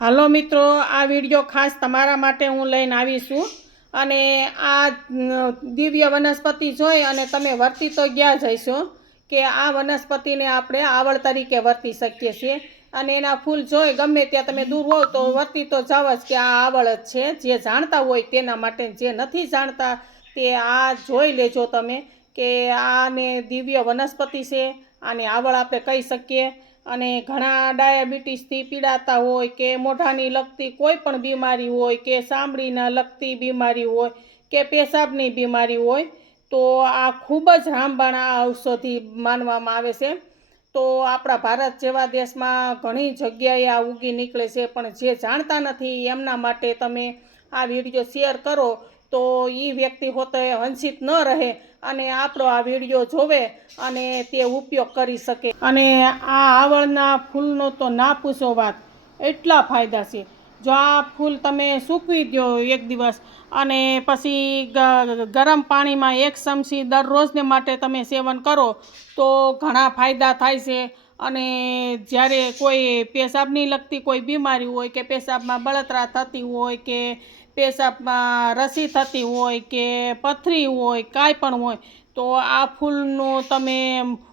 હાલો મિત્રો, આ વિડીયો ખાસ તમારા માટે હું લઈને આવી છું અને આ દિવ્ય વનસ્પતિ જોઈ અને તમે વર્તી તો ગયા જ હશો કે આ વનસ્પતિને આપણે આવળ તરીકે વર્તી શકીએ છીએ અને એના ફૂલ જોઈ ગમે ત્યાં તમે દૂર હોવ તો વર્તી તો જાવ જ કે આ આવળ જ છે। જે જાણતા હોય તેના માટે, જે નથી જાણતા તે આ જોઈ લેજો તમે કે આને દિવ્ય વનસ્પતિ છે, આને આવળ આપણે કહી શકીએ। અને ઘણા ડાયાબિટીસથી પીડાતા હોય કે મોઢાની લગતી કોઈ પણ બીમારી હોય કે ચામડીના લગતી બીમારી હોય કે પેશાબની બીમારી હોય તો આ ખૂબ જ રામબાણ ઔષધિ માનવામાં આવે છે। તો આપણા ભારત જેવા દેશમાં ઘણી જગ્યાએ આ ઉગી નીકળે છે, પણ જે જાણતા નથી એમના માટે તમે આ વિડીયો શેર કરો તો એ વ્યક્તિ હોતે વંચિત ન રહે અને આપણો આ વિડીયો જોવે અને તે ઉપયોગ કરી શકે। અને આ આવળના ફૂલનો તો ના પૂછો વાત, એટલા ફાયદા છે। જો આ ફૂલ તમે સૂકવી દો એક દિવસ અને પછી ગરમ પાણીમાં 1 ચમચી દરરોજને માટે તમે સેવન કરો તો ઘણા ફાયદા થાય છે। અને જ્યારે કોઈ પેશાબની લગતી કોઈ બીમારી હોય કે પેશાબમાં બળતરા થતી હોય કે પેશાબમાં રસી થતી હોય કે પથરી હોય, કાંઈ પણ હોય તો આ ફૂલનો તમે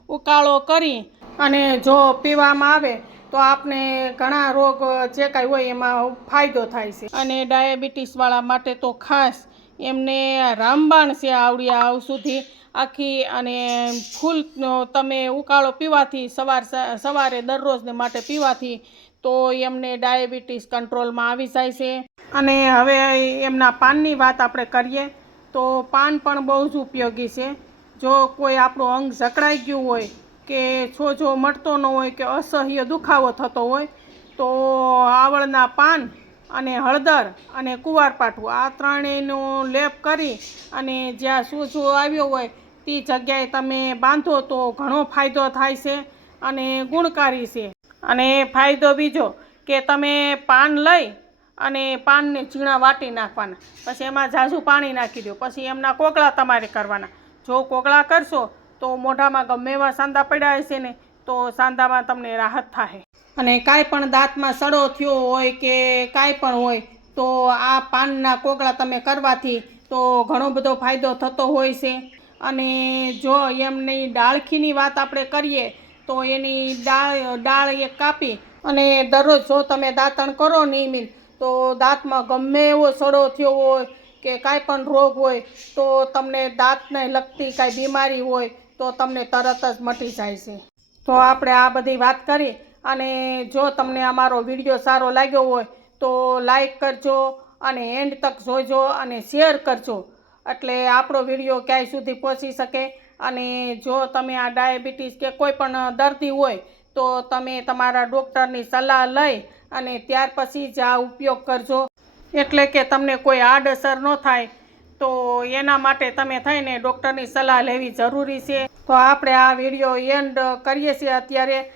ઉકાળો કરી અને જો પીવામાં આવે તો આપને ઘણા રોગ જે કાંઈ હોય એમાં ફાયદો થાય છે। અને ડાયાબિટીસવાળા માટે તો ખાસ એમને રામબાણ છે આવડી આ ઔષધિ આખી। અને ફૂલનો તમે ઉકાળો પીવાથી સવારે દરરોજને માટે પીવાથી તો એમને ડાયાબિટીસ કંટ્રોલમાં આવી જાય છે। અને હવે એમના પાનની વાત આપણે કરીએ તો પાન પણ બહુ જ ઉપયોગી છે। જો કોઈ આપણું અંગ જકડાઈ ગયું હોય કે સોજો મળતો ન હોય કે અસહ્ય દુખાવો થતો હોય તો આવળના પાન અને હળદર અને કુંવારપાઠું આ ત્રણેયનો લેપ કરી અને જ્યાં સોજો આવ્યો હોય તે જગ્યાએ તમે બાંધો તો ઘણો ફાયદો થાય છે અને ગુણકારી છે। અને ફાયદો બીજો કે તમે પાન લઈ અને પાનને ઝીણા વાટી નાખવાના, પછી એમાં ઝાઝું પાણી નાખી દો, પછી એમના કોગળા તમારે કરવાના। જો કોગળા કરશો તો મોઢામાં ગમે એવા સાંધા પડ્યા હશે ને તો સાંધામાં તમને રાહત થાય। અને કાંઈ પણ દાંતમાં સડો થયો હોય કે કાંઈ પણ હોય તો આ પાનના કોગળા તમે કરવાથી તો ઘણો બધો ફાયદો થતો હોય છે। અને જો એમની ડાળખીની વાત આપણે કરીએ તો એની ડાળ એક કાપી અને દરરોજ જો તમે દાંતણ કરો નિયમિત તો દાંતમાં ગમે એવો સડો થયો હોય કે કાંઈ પણ રોગ હોય તો તમને દાંતને લગતી કાંઈ બીમારી હોય તો તમને તરત જ મટી જાય છે। તો આપણે આ બધી વાત કરી અને જો તમને અમારો વિડીયો સારો લાગ્યો હોય તો લાઈક કરજો અને એન્ડ તક જોજો અને શેર કરજો, એટલે આપણો વિડીયો ક્યાંય સુધી પહોંચી શકે। અને જો તમે આ ડાયાબિટીસ કે કોઈ પણ દર્દી હોય તો તમે તમારા ડૉક્ટરની સલાહ લઈ અને ત્યાર પછી જ આ ઉપયોગ કરજો, એટલે કે તમને કોઈ આડઅસર ન થાય। તો એના માટે તમે થઈને ડૉક્ટરની સલાહ લેવી જરૂરી છે। તો આપણે આ વિડીયો એન્ડ કરીએ છીએ અત્યારે।